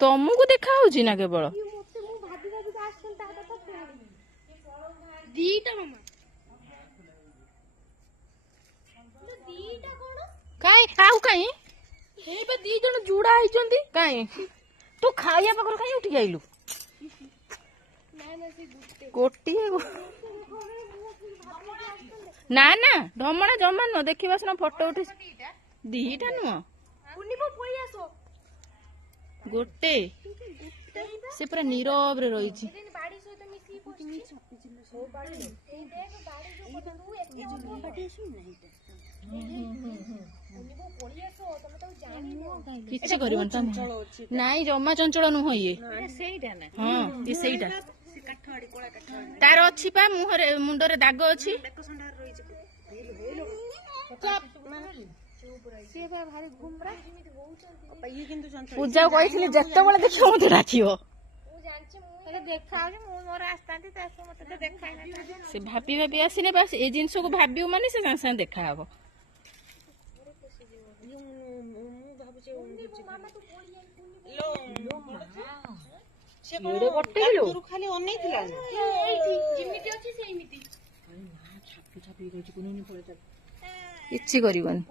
तुमको देखा होची ना केवल काई आउ काई हे दी जन जुड़ा आइचंदी काई तू खाइया पाखर काई उठी आइलु गोटी ना ना ढमणा जमा न देखिबा सना फोटो उठी दीटा नुह गोटे से पूरा नीरव रे रही किसी करबन तम नाई जमा चंचल नुह ये हां ये सेइटा तार अछि पा मुंडरे दाग अछि पूजा कही जिते बड़े देख मत डाकियो से भाभी भाभी आसने बस ए जिन को भाव मानी से सागे देखा हम କିଛି କରିବନି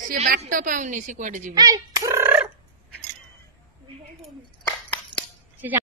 ସେ ବାଟ ପାଉନି ସେ କୁଆଡେ ଯିବ।